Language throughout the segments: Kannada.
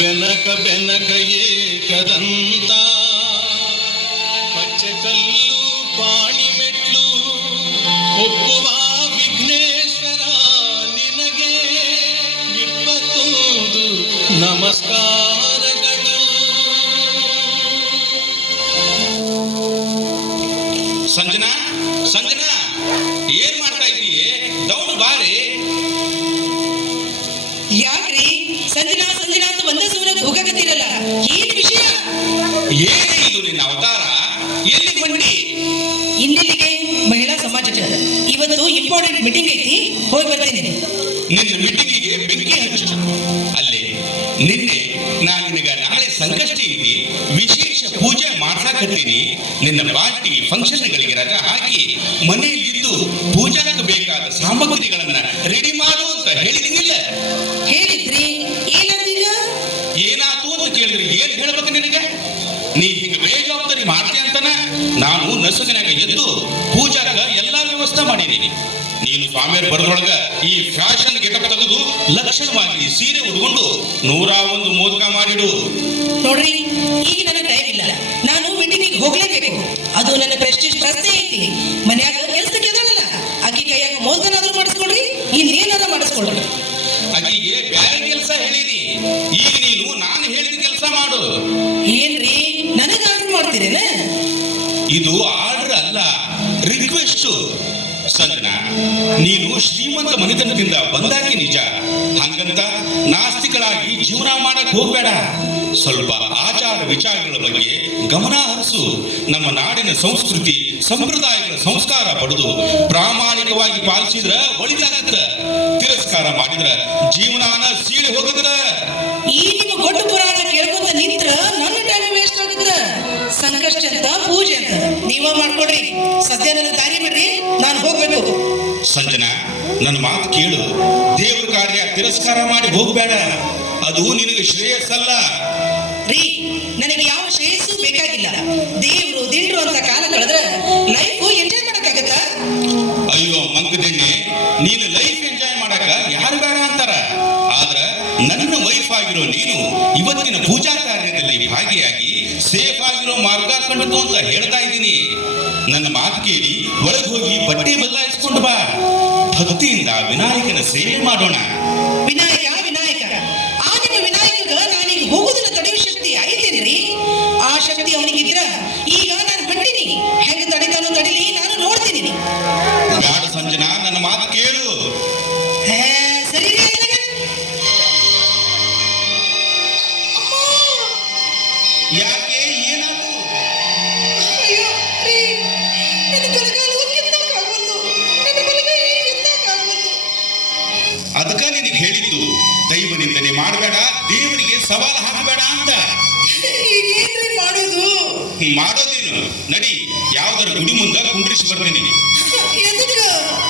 ಬೆನಕ ಬೆನಕ ಏಕದಂತ ಪಚ್ಚಕಲ್ಲು ಪಾಣಿ ಮೆಟ್ಲು ಒಪ್ಪುವ ವಿಘ್ನೇಶ್ವರ ನಿನಗೆ 21 ನಮಸ್ಕಾರಗಳು. ಸಂಜನಾ ಸಂಜನಾ ಏನ್ ಮಾಡ್ತಾ ಇದ್ದೀಯೇ? ದೌಡು ಬಾರಿ. ಯಾಕ್ರಿ ಸಂಜನಾ ಸಂಜನಾ ಅಂತ ಒಂದೇ ಸುಮ್ಮನೆ ಹೋಗಕತ್ತೀರಲ್ಲ, ಏನ್ ವಿಷಯ? ಏನೇ ಇದು ನಿನ್ನ ಅವತಾರ? ಎಲ್ಲಿ ಬಂದಿ? ಇನ್ನೆಲ್ಲಿಗೆ? ಮಹಿಳಾ ಸಮಾಜಕ್ಕೆ ಇವತ್ತು ಇಂಪಾರ್ಟೆಂಟ್ ಮೀಟಿಂಗ್ ಐತಿ, ಹೋಗಿ ಬರ್ತೀನಿ. ನಿನ್ನ ಮೀಟಿಂಗಿಗೆ ಬೆಂಕಿ ಹಚ್ಚು. ಅಲ್ಲಿ ನಿನ್ನೆ ನಾನು ನಿನಗ ನಾಳೆ ಸಂಕಷ್ಟಿ ಐತಿ, ವಿಶೇಷ ಪೂಜೆ ಮಾಡ್ಸಾಕತ್ತೀನಿ. ನಿನ್ನ ಪಾರ್ಟಿ ಫಂಕ್ಷನ್ಗಳಿಗೆ ರಜಾ ಹಾಕಿ ಮನೆಯಲ್ಲಿದ್ದು ಪೂಜಾಕ್ಕೆ ಬೇಕಾದ ಸಾಮಗ್ರಿಗಳನ್ನ ರೆಡಿ ಮಾಡು ಅಂತ ಹೇಳಿದೀನಿಲ್ಲ? ಹೇಳಿದ್ರಿ, ಏನಾದೀಗ? ಏನಾತು ಅಂತ ಕೇಳಿದ್ರಿ ಏನ್ ಹೇಳ್ಬೇಕು ನಿನಗೆ? ನೀ ಹಿಂಗ ಬೇಜವಾಬ್ದಾರಿ ಮಾಡ್ತೀಯ ಅಂತನ ನಾನು ನಸುಕಿನಾಗ ಎದ್ದು ಪೂಜಾಗ ಎಲ್ಲಾ ವ್ಯವಸ್ಥೆ ಮಾಡಿದ್ದೀನಿ. ನೀನು ಸ್ವಾಮಿಯವ್ರ ಬರದೊಳಗ ಈ ಫ್ಯಾಷನ್ ಗೆಟಪ್ ತೆಗೆದು ಲಕ್ಷಣವಾಗಿ ಸೀರೆ ಉಡ್ಕೊಂಡು 101 ಮೋದಕ ಮಾಡಿಡು. ನೋಡ್ರಿ, ಈಗ ನನಗೆ ಟೈಮ್ ಇಲ್ಲ, ನಾನು ಮೀಟಿಂಗಿಗೆ ಹೋಗ್ಲೇಬೇಕು. ಅದು ನನ್ನ ಪ್ರೆಸ್ಟೀಜ್ ಪ್ರಶ್ನೆ ಐತಿ. ಮನ್ಯಾಗ ಕೆಲ್ಸಕ್ಕೆ ಇದಾಳಲ್ಲ, ಆಕಿ ಕೈಯಾಗ ಮೋದಕನಾದ್ರೂ ಮಾಡಿಸ್ಕೊಡ್ರಿ, ಇನ್ನೇನಾರ ಮಾಡಿಸ್ಕೊಡ್ರಿ. ಆಕಿಗೆ ಬ್ಯಾರೆ ಕೆಲಸ ಹೇಳಿನಿ, ಈಗ ನೀನು ನಾನು ಹೇಳಿದ ಕೆಲಸ ಮಾಡು. ಏನ್ರಿ ನನಗ ಆರ್ಡರ್ ಮಾಡ್ತೀರೇನ? ಇದು ಆರ್ಡರ್ ಅಲ್ಲ, ರಿಕ್ವೆಸ್ಟ್. ಸಂಜನಾ, ನೀನು ಶ್ರೀಮಂತ ಮನೆತನದಿಂದ ಬಂದಾಕಿ ನಿಜ, ಹಂಗಂತ ನಾಸ್ತಿಗಳಾಗಿ ಜೀವನ ಮಾಡಕ್ ಹೋಗ್ಬೇಡ. ಸ್ವಲ್ಪ ಆಚಾರ ವಿಚಾರಗಳ ಬಗ್ಗೆ ಗಮನ ಹರಿಸು. ನಮ್ಮ ನಾಡಿನ ಸಂಸ್ಕೃತಿ ಸಂಪ್ರದಾಯಗಳ ಸಂಸ್ಕಾರ ಪಡೆದು ಪ್ರಾಮಾಣಿಕವಾಗಿ ಪಾಲಿಸಿದ್ರ ಒಳಿತಾಗತ್ತ. ತಿರಸ್ಕಾರ ಮಾಡಿದ್ರ ಜೀವನಾನ ಸೀಳಿ ಹೋಗದ್ರ. ಈ ನಿಮ್ಮ ಗೊಡ್ಡ ಪುರಾಣ ಕೇಳ್ಕೊಂತ ನಿಂತ್ರ ನನ್ನ ಟೈಮ್ ವೇಸ್ಟ್ ಆಗುತ್ತ. ಸಂಕಷ್ಟ ಅಂತ ಪೂಜೆ ಅಂತ ನೀವ ಮಾಡ್ಕೊಡ್ರಿ. ಸದ್ಯ ನನ್ನ ದಾರಿ ಬಿಡ್ರಿ, ನಾನು ಹೋಗ್ಬೇಕು. ಸಂಜನಾ, ನನ್ನ ಮಾತು ಕೇಳು. ದೇವ್ರ ಕಾರ್ಯ ತಿರಸ್ಕಾರ ಮಾಡಿ ಹೋಗ್ಬೇಡ, ಅದು ನಿನಗೆ ಶ್ರೇಯಸ್ಸಲ್ಲ. ರೀ, ನನಗೆ ಯಾವ ಶ್ರೇಯಸ್ಸು ಬೇಕಾಗಿಲ್ಲ. ದೇವ್ರು ದಿಂಡ್ರು ಅಂತ ಕಾಲ ಕಳೆದ್ರೆ ಲೈಫ್ ಎಂಜಾಯ್ ಮಾಡಕ್ಕಾಗತ್ತ? ಅಯ್ಯೋ ಮಂಕದೆಣ್ಣೆ, ನೀನು ಲೈಫ್ ಎಂಜಾಯ್ ಮಾಡಕ ಯಾರು ಬೇಡ ಅಂತಾರ. ಆದ್ರ ನನ್ನ ವೈಫ್ ಆಗಿರೋ ನೀನು ಇವತ್ತಿನ ಪೂಜಾ ಕಾರ್ಯದಲ್ಲಿ ಭಾಗಿಯಾಗಿ ಸೇಫ್ ಆಗಿರೋ ಮಾರ್ಗ ಕಂಡು ಅಂತ ಹೇಳ್ತಾ ಇದ್ದೀನಿ. ನನ್ನ ಮಾತು ಕೇಳಿ ಒಳಗೆ ಹೋಗಿ ಬಟ್ಟೆ ಬದಲಾಯಿಸ್ಕೊಂಡು ಬಾ. ಭಕ್ತಿಯಿಂದ ವಿನಾಯಕನ ಸೇವೆ ಮಾಡೋಣ. ವಿನಾಯಕ ವಿನಾಯಕ, ಆ ನಿಮ್ಮ ವಿನಾಯಕ ನಾನೀಗ ಹೋಗುದನ್ನ ತಡೆಯುವ ಶಕ್ತಿ ಐತೇನ್ರಿ? ಆ ಶಕ್ತಿ ಅವನಿಗಿದ್ರ ಈಗ ನಾನು ಹೊಂಟಿನಿ. ಹೆಂಗ ತಡಿತಾನೋ ತಡಿಲಿ, ನಾನು ನೋಡ್ತೀನಿ. ಬೇಡ ಸಂಜನಾ, ನನ್ನ ಮಾತು ಕೇಳು. ಸರಿ ರೀ. ಯಾಕೆ, ಏನಾಯ್ತು? ಅಯ್ಯೋ ರೀ, ನನ್ನ ಬಲಗಾಲು ಕಿತ್ತಕ್ಕಾಗವಲ್ದು, ನನ್ನ ಬಲಗೈ ಕಿತ್ತಕ್ಕಾಗವಲ್ದು. ಅದಕ್ಕ ನಿನಗೆ ಹೇಳಿದ್ದು, ದೈವ ನಿಂದನೆ ಮಾಡಬೇಡ, ದೇವರಿಗೆ ಸವಾಲು ಹಾಕಬೇಡ ಅಂತ. ಈಗೇನ್ರಿ ಮಾಡೋದು? ಮಾಡೋದೇನು, ನಡಿ ಯಾವ್ದಾರ ಗುಡಿ ಮುಂದ ಕುಂಡ್ರಿಸಿ ಬರ್ತೀನಿ. ಎದಕ್ಕ?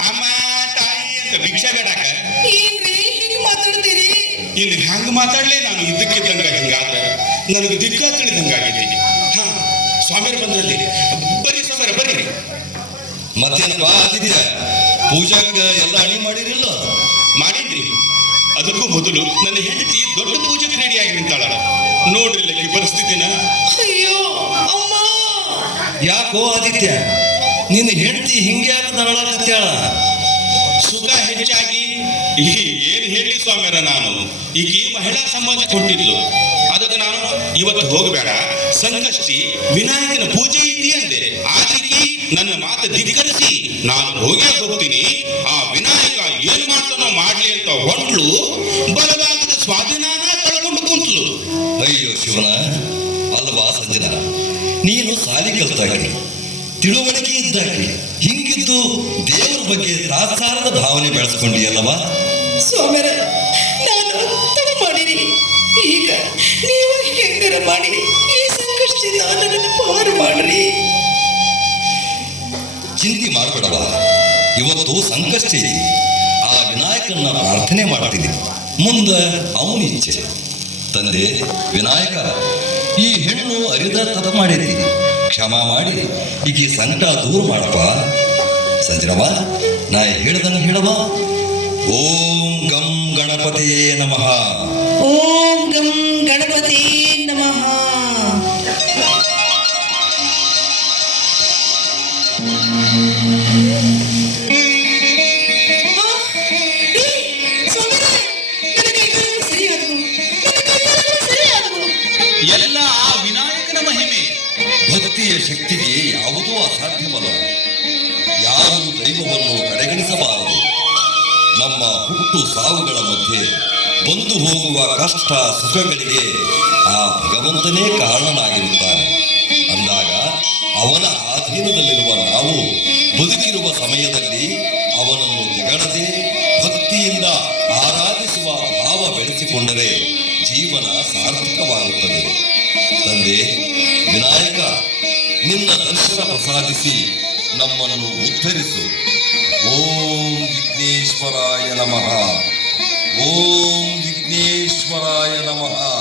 ಅಮ್ಮ ತಾಯಿ ಅಂತ ಭಿಕ್ಷೆ ಬೇಡಾಕ. ಏನ್ರಿ ಹಿಂಗ್ ಮಾತಾಡ್ತೀರಿ? ಇನ್ನು ಹೆಂಗ್ ಮಾತಾಡ್ಲೇ? ನಾನು ಇದ್ದಕ್ಕಿದ್ದಂಗ ಹಿಂಗಾದ್ರ ನನಗೆ ದಿಕ್ಕ ತಿಳಿದಂಗಾಗಿದ್ದೀನಿ. ಹಾ, ಸ್ವಾಮಿಯರು ಬಂದ್ರಲ್ಲಿ. ಬರ್ರಿ ಸ್ವಾಮಿಯರ, ಬರ್ರಿ. ಮತ್ತೇನಪ್ಪ ಆದಿತ್ಯ, ಪೂಜಾಕ ಎಲ್ಲ ಅಣಿ ಮಾಡಿರಿಲ್ಲ? ಮಾಡಿದ್ರಿ. ಅದಕ್ಕೂ ಮೊದಲು ನನ್ನ ಹೆಂಡತಿ ದೊಡ್ಡ ಪೂಜೆಗೆ ರೆಡಿ ಆಗಿ ನಿಂತಾಳ. ನೋಡ್ರಿ ಲಕ್ಕಿ ಪರಿಸ್ಥಿತಿನ. ಅಯ್ಯೋ ಅಮ್ಮ. ಯಾಕೋ ಆದಿತ್ಯ, ನಿನ್ನ ಹೆಂಡತಿ ಹಿಂಗ್ಯಾಕ ನರಳಾಕತ್ಯಾಳ? ಸುಖ ಹೆಚ್ಚಾಗಿ ಏನ್ ಹೇಳಿ ಸ್ವಾಮಿಯರ, ನಾನು ಈಕಿ ಮಹಿಳಾ ಸಮಾಜ ಕೊಟ್ಟಿದ್ಲು. ಅದಕ್ಕೆ ನಾನು ಇವತ್ತು ಹೋಗಬೇಡ, ಸಂಕಷ್ಟಿ ವಿನಾಯಕನ ಪೂಜೆ ಐತಿ ಅಂದೆ. ಆದ್ರೆ ನನ್ನ ಮಾತು ಧಿಕ್ಕರಿಸಿ ನಾನು ಹೋಗೇ ಹೋಗ್ತೀನಿ, ಆ ವಿನಾಯಕ ಏನ್ ಮಾಡ್ತಾನೋ ಮಾಡ್ಲಿ ಅಂತ ಹೊಂಟ್ಲು. ಬಲವಾಗದ ಸ್ವಾಧೀನಾನ ಕಳ್ಕೊಂಡು ಕುಂತ್ಲು. ಅಯ್ಯೋ ಶಿವನ, ಅಲ್ವಾ ಸಂಜನ, ನೀನು ಸಾಲಿ ಕಲ್ತಾಗಿ ತಿಳುವಳಿಕೆ ಇದ್ದಾಗಿ ಹಿಂಗಿದ್ದು ದೇವರ ಬಗ್ಗೆ ತಾತ್ಸಾರದ ಭಾವನೆ ಬೆಳೆಸ್ಕೊಂಡಿಯಲ್ಲವಾ? ಸ್ವಾಮಿಯರ, ನಾನು ತಡ ಮಾಡಿರಿ. ಈಗ ನೀವು ಹೆಂಗರ ಮಾಡಿ ಈ ಸಂಕಷ್ಟದಿಂದ ನನ್ನನ್ನು ಪಾರು ಮಾಡ್ರಿ. ಚಿಂತೆ ಮಾಡಬೇಡವ, ಇವತ್ತು ಸಂಕಷ್ಟ ಇದೆ. ಆ ವಿನಾಯಕನ ಪ್ರಾರ್ಥನೆ ಮಾಡ್ತೀನಿ, ಮುಂದೆ ಅವನ ಇಚ್ಛೆ. ತಂದೆ ವಿನಾಯಕ, ಈ ಹೆಣ್ಣು ಅರಿದ ತಪ್ಪು ಮಾಡೈತಿ, ಕ್ಷಮ ಮಾಡಿ ಈಗ ಈ ಸಂಕಟ ದೂರ ಮಾಡಪ್ಪ. ಸಂಜನವ, ನಾ ಹೇಳ್ದಂಗೆ ಹೇಳವ. ಓಂ ಗಂ ಗಣಪತಿಯೇ ನಮಃ. ಓಂ ಗಂ ಗಣಪತಿ ಪ್ರಕೃತಿಯ ಶಕ್ತಿಗೆ ಯಾವುದೂ ಅಸಾಧ್ಯವಲ್ಲ. ಯಾರು ದೈವವನ್ನು ಕಡೆಗಣಿಸಬಾರದು. ನಮ್ಮ ಹುಟ್ಟು ಸಾವುಗಳ ಮಧ್ಯೆ ಬಂದು ಹೋಗುವ ಕಷ್ಟ ಸುಖಗಳಿಗೆ ಆ ಭಗವಂತನೇ ಕಾರಣನಾಗಿರುತ್ತಾನೆ. ಅಂದಾಗ ಅವನ ಅಧೀನದಲ್ಲಿರುವ ನಾವು ಬದುಕಿರುವ ಸಮಯದಲ್ಲಿ ಅವನನ್ನು ತೆಗಳದೆ ಭಕ್ತಿಯಿಂದ ಆರಾಧಿಸುವ ಭಾವ ಬೆಳೆಸಿಕೊಂಡರೆ ಜೀವನ ಸಾರ್ಥಕವಾಗುತ್ತದೆ. ತಂದೆ ವಿನಾಯಕ, ನಿನ್ನ ದರ್ಶನ ಪ್ರಸಾದಿಸಿ ನಮ್ಮನ್ನು ಉದ್ಧರಿಸು. ಓಂ ವಿಘ್ನೇಶ್ವರಾಯ ನಮಃ. ಓಂ ವಿಘ್ನೇಶ್ವರಾಯ ನಮಃ.